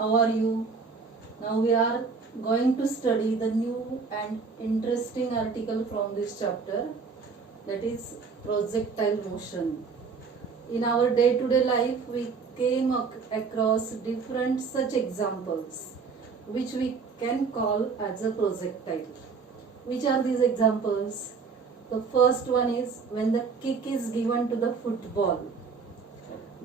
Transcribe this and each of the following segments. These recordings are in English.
How are you? Now we are going to study the new and interesting article from this chapter, that is projectile motion. In our day-to-day life we came across different such examples which we can call as a projectile. Which are these examples? The first one is when the kick is given to the football.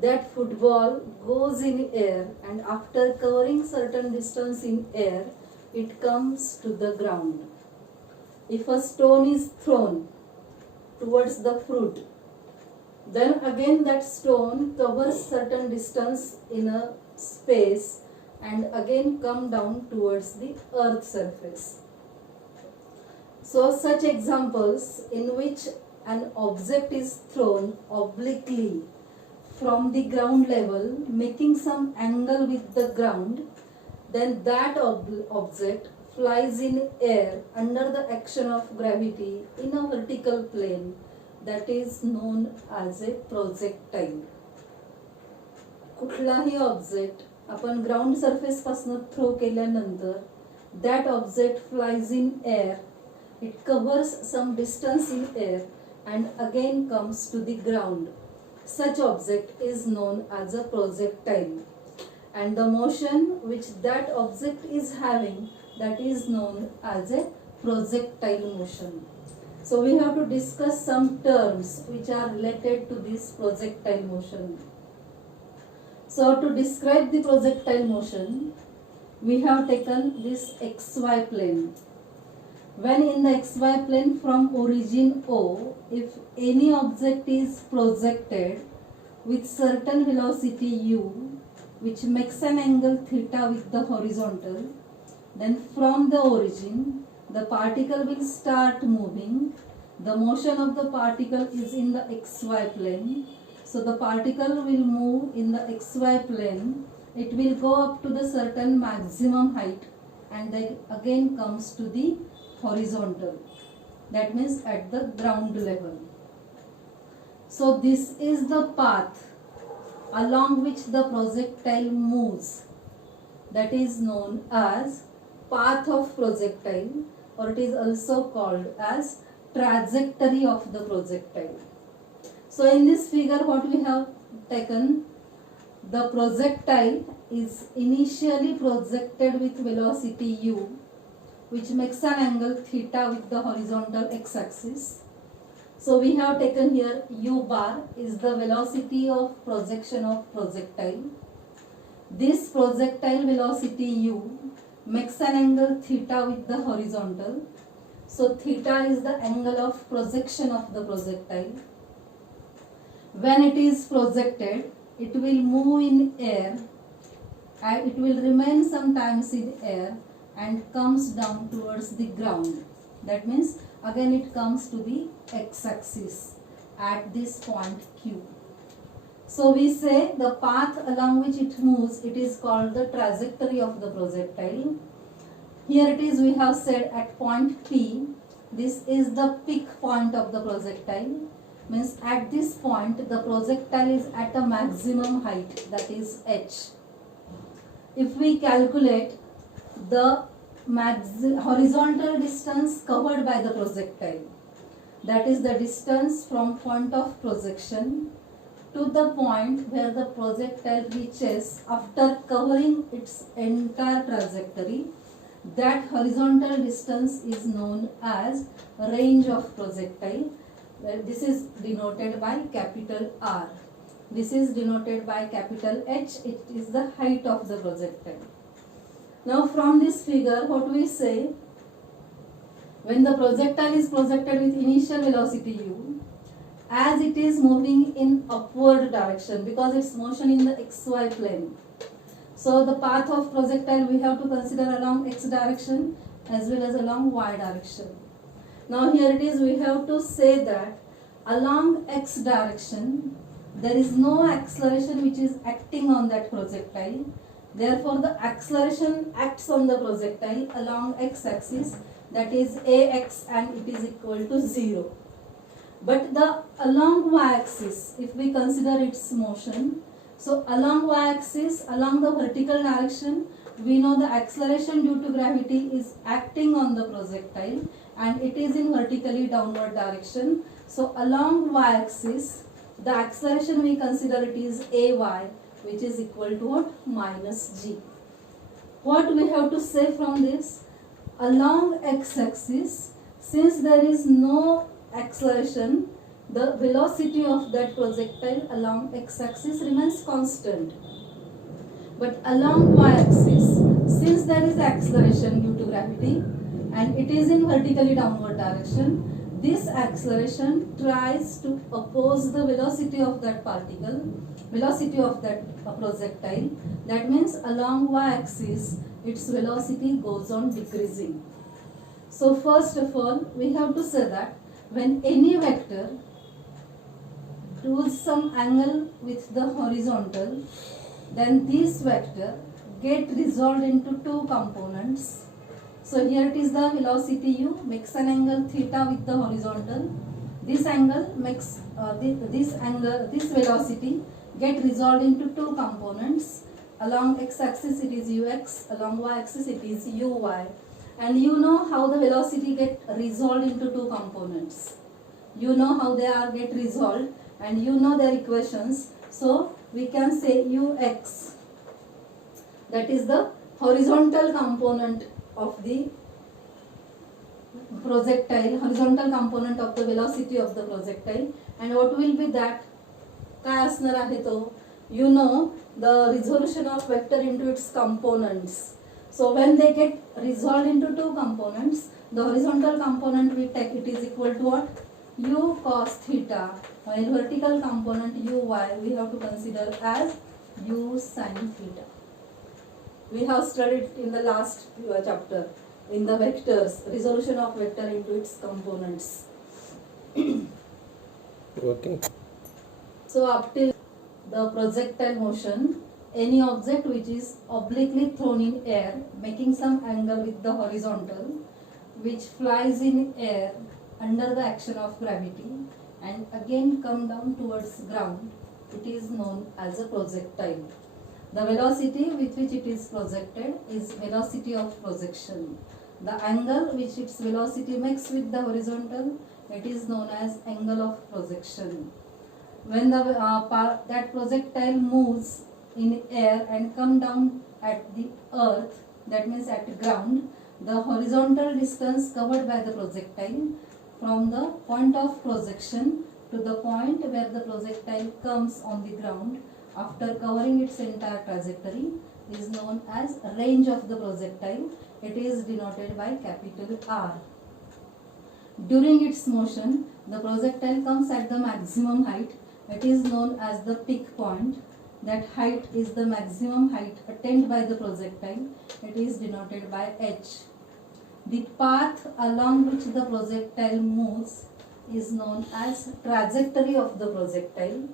That football goes in air, and after covering certain distance in air, it comes to the ground. If a stone is thrown towards the fruit, then again that stone covers certain distance in a space and again come down towards the earth surface. So such examples in which an object is thrown obliquely from the ground level, making some angle with the ground, then that object flies in air under the action of gravity in a vertical plane, that is known as a projectile. कुठलाही object आपण ground surface पासून throw केल्यानंतर that object flies in air, it covers some distance in air and again comes to the ground. Such object is known as a projectile, and the motion which that object is having, that is known as a projectile motion. So we have to discuss some terms which are related to this projectile motion. So to describe the projectile motion, we have taken this xy plane. When in the xy plane from origin O, if any object is projected with certain velocity u, which makes an angle theta with the horizontal, then from the origin the particle will start moving. The motion of the particle is in the xy plane. So the particle will move in the xy plane. It will go up to the certain maximum height and then again comes to the horizontal, that means at the ground level. So this is the path along which the projectile moves, that is known as path of projectile, or it is also called as trajectory of the projectile. So in this figure what we have taken, the projectile is initially projected with velocity u, which makes an angle theta with the horizontal x-axis. So we have taken here u bar is the velocity of projection of projectile. This projectile velocity u makes an angle theta with the horizontal. So theta is the angle of projection of the projectile. When it is projected, it will move in air and it will remain sometimes in air and comes down towards the ground. That means again it comes to the x-axis at this point Q. So we say the path along which it moves, it is called the trajectory of the projectile. Here it is, we have said at point P, this is the peak point of the projectile. Means at this point the projectile is at a maximum height, that is h. If we calculate the horizontal distance covered by the projectile, that is the distance from point of projection to the point where the projectile reaches after covering its entire trajectory, that horizontal distance is known as range of projectile. This is denoted by capital R. This is denoted by capital H. It is the height of the projectile. Now from this figure what we say, when the projectile is projected with initial velocity u, as it is moving in upward direction because its motion in the xy plane. So the path of projectile we have to consider along x direction as well as along y direction. Now here it is, we have to say that along x direction there is no acceleration which is acting on that projectile. Therefore the acceleration acts on the projectile along x-axis, that is ax, and it is equal to 0. But the along y-axis, if we consider its motion, So along y-axis, along the vertical direction, we know the acceleration due to gravity is acting on the projectile and it is in vertically downward direction. So along y-axis, the acceleration we consider it is ay, which is equal to what? Minus g. What we have to say from this? Along x-axis, since there is no acceleration, the velocity of that projectile along x-axis remains constant. But along y-axis, since there is acceleration due to gravity and it is in vertically downward direction, this acceleration tries to oppose the velocity of that particle, velocity of that projectile. That means along y-axis, its velocity goes on decreasing. So first of all, we have to say that when any vector does some angle with the horizontal, then this vector get resolved into two components. So here it is the velocity u makes an angle theta with the horizontal. This angle makes this velocity get resolved into two components. Along x-axis it is ux, along y-axis it is uy. And you know how the velocity get resolved into two components. You know how they are get resolved and you know their equations. So we can say ux, that is the horizontal component of the projectile, horizontal component of the velocity of the projectile. And what will be that? काय असणार आहे तो? You know the resolution of vector into its components. So when they get resolved into two components, the horizontal component we take it is equal to what? U cos theta. While vertical component uy we have to consider as u sin theta. We have studied in the last chapter in the vectors, resolution of vector into its components. Okay. So up till the projectile motion, any object which is obliquely thrown in air, making some angle with the horizontal, which flies in air under the action of gravity and again come down towards ground, it is known as a projectile. The velocity with which it is projected is velocity of projection. The angle which its velocity makes with the horizontal, it is known as angle of projection. When the that projectile moves in air and come down at the earth, that means at ground, the horizontal distance covered by the projectile from the point of projection to the point where the projectile comes on the ground after covering its entire trajectory is known as range of the projectile. It is denoted by capital R. During its motion, the projectile comes at the maximum height. It is known as the peak point. That height is the maximum height attained by the projectile. It is denoted by h. The path along which the projectile moves is known as trajectory of the projectile.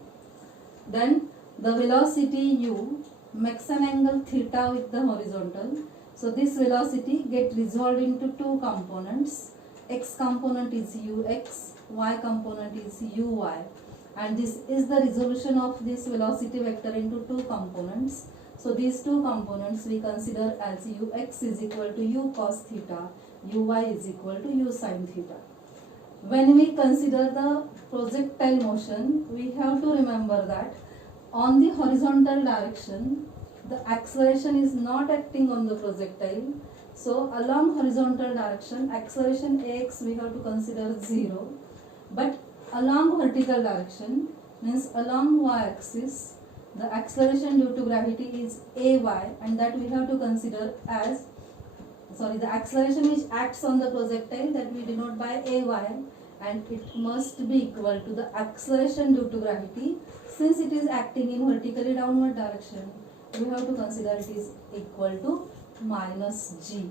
Then the velocity u makes an angle theta with the horizontal. So this velocity get resolved into two components. X component is ux, y component is uy. And this is the resolution of this velocity vector into two components. So these two components we consider as ux is equal to u cos theta, uy is equal to u sin theta. When we consider the projectile motion, we have to remember that on the horizontal direction, the acceleration is not acting on the projectile. So along horizontal direction, acceleration ax we have to consider 0. But along vertical direction, means along y-axis, the acceleration due to gravity is ay, and that we have to consider as, the acceleration which acts on the projectile, that we denote by ay, and it must be equal to the acceleration due to gravity. Since it is acting in vertically downward direction, we have to consider it is equal to minus g.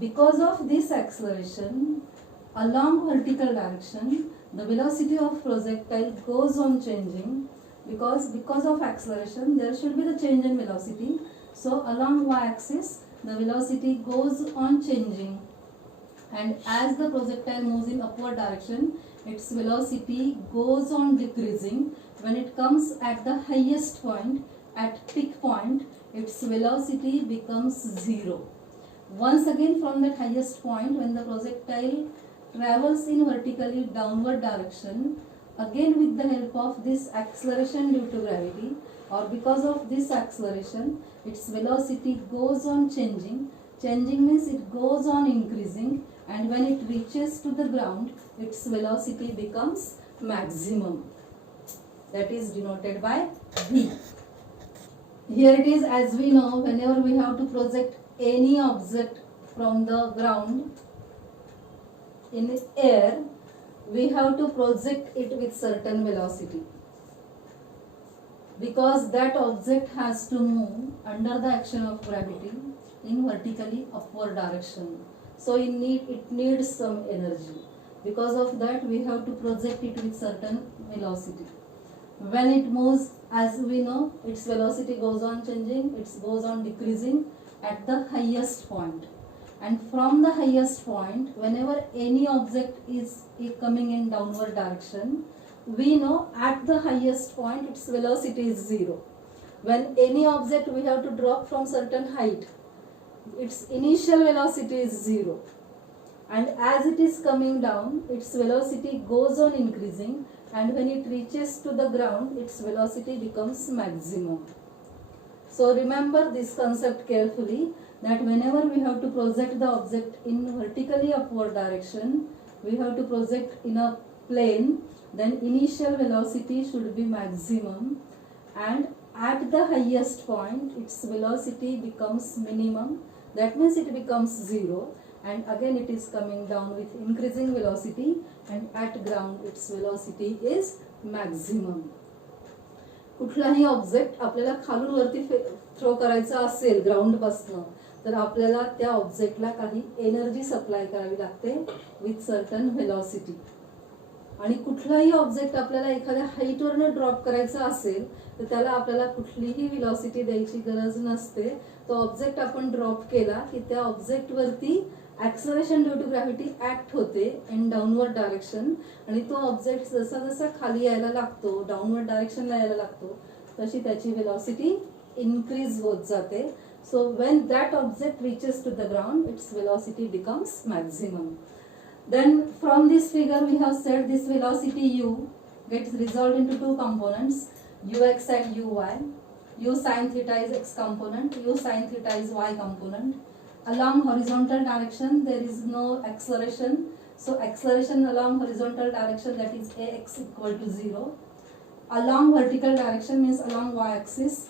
Because of this acceleration along vertical direction, the velocity of projectile goes on changing, because of acceleration there should be the change in velocity. So along y-axis the velocity goes on changing, and as the projectile moves in upward direction, its velocity goes on decreasing. When it comes at the highest point, at peak point, its velocity becomes 0. Once again, from that highest point, when the projectile travels in vertically downward direction, again with the help of this acceleration due to gravity, or because of this acceleration, its velocity goes on changing. Changing means it goes on increasing, and when it reaches to the ground, its velocity becomes maximum. That is denoted by V. Here it is, as we know, whenever we have to project any object from the ground in air, we have to project it with certain velocity, because that object has to move under the action of gravity in vertically upward direction. So it needs some energy. Because of that, we have to project it with certain velocity. When it moves, as we know, its velocity goes on changing, it goes on decreasing at the highest point. And from the highest point, whenever any object is coming in downward direction, we know at the highest point its velocity is 0. When any object we have to drop from certain height, its initial velocity is 0. And as it is coming down, its velocity goes on increasing, and when it reaches to the ground, its velocity becomes maximum. So remember this concept carefully, that whenever we have to project the object in vertically upward direction, we have to project in a plane, then initial velocity should be maximum, and at the highest point its velocity becomes minimum. That means it becomes 0, and again it is coming down with increasing velocity, and at ground its velocity is maximum. कुठलाही object आपल्याला खालून वरती throw करायचा असेल ground पासून, तर आपल्याला त्या ऑब्जेक्टला काही एनर्जी सप्लाय करावी लागते विथ सर्टन व्हेलॉसिटी. आणि कुठलाही ऑब्जेक्ट आपल्याला एखाद्या हाईटवरनं ड्रॉप करायचा असेल तर त्याला आपल्याला कुठलीही व्हेलॉसिटी द्यायची गरज नसते. तो ऑब्जेक्ट आपण ड्रॉप केला की त्या ऑब्जेक्टवरती acceleration due to gravity act होते इन डाऊनवर्ड डायरेक्शन, आणि तो ऑब्जेक्ट जसा जसा खाली यायला लागतो, डाऊनवर्ड डायरेक्शनला यायला लागतो, तशी त्याची व्हेलॉसिटी इन्क्रीज होत जाते. So when that object reaches to the ground, its velocity becomes maximum. Then from this figure we have said this velocity u gets resolved into two components, ux and uy. U sin theta is x component, u sin theta is y component. Along horizontal direction there is no acceleration, so acceleration along horizontal direction, that is ax equal to 0. Along vertical direction means along y axis,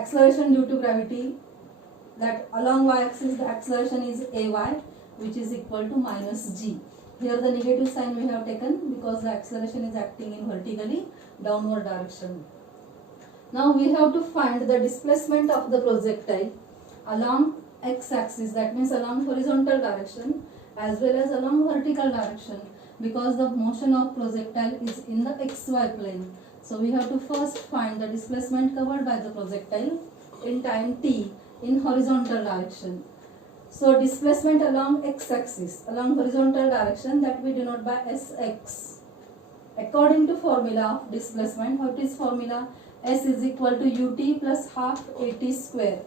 acceleration due to gravity, that along y axis the acceleration is ay, which is equal to minus g. Here the negative sign we have taken because the acceleration is acting in vertically downward direction. Now we have to find the displacement of the projectile along x axis, that means along horizontal direction as well as along vertical direction, because the motion of projectile is in the xy plane. So we have to first find the displacement covered by the projectile in time t in horizontal direction. So displacement along x-axis, along horizontal direction, that we denote by Sx. According to formula of displacement, what is formula? S is equal to ut plus half at square.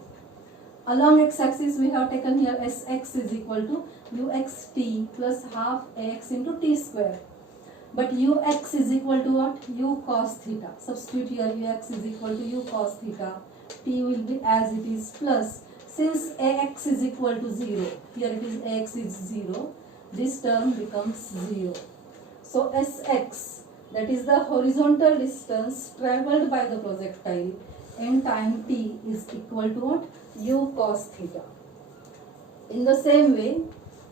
Along x-axis we have taken here Sx is equal to uxt plus half ax into t square. But ux is equal to what? U cos theta. Substitute here ux is equal to u cos theta. T will be as it is plus. Since ax is equal to 0, here it is ax is 0, this term becomes 0. So Sx, that is the horizontal distance travelled by the projectile in time t, is equal to what? U cos theta. In the same way,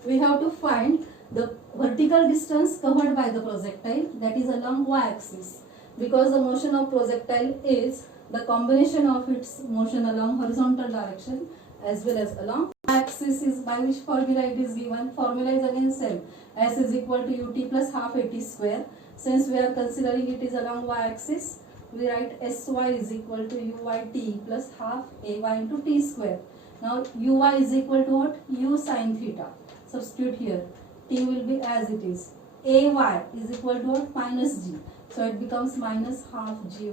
we have to find the vertical distance covered by the projectile, that is along y-axis, because the motion of projectile is the combination of its motion along horizontal direction as well as along axis. Is by which formula it is given? Formula is again same. S is equal to ut plus half at square. Since we are considering it is along y axis, we write sy is equal to uyt plus half ay into t square. Now uy is equal to what? U sin theta. Substitute here. T will be as it is. Ay is equal to what? Minus g. So it becomes minus half gy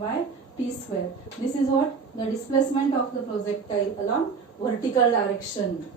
t square. This is what? The displacement of the projectile along vertical direction.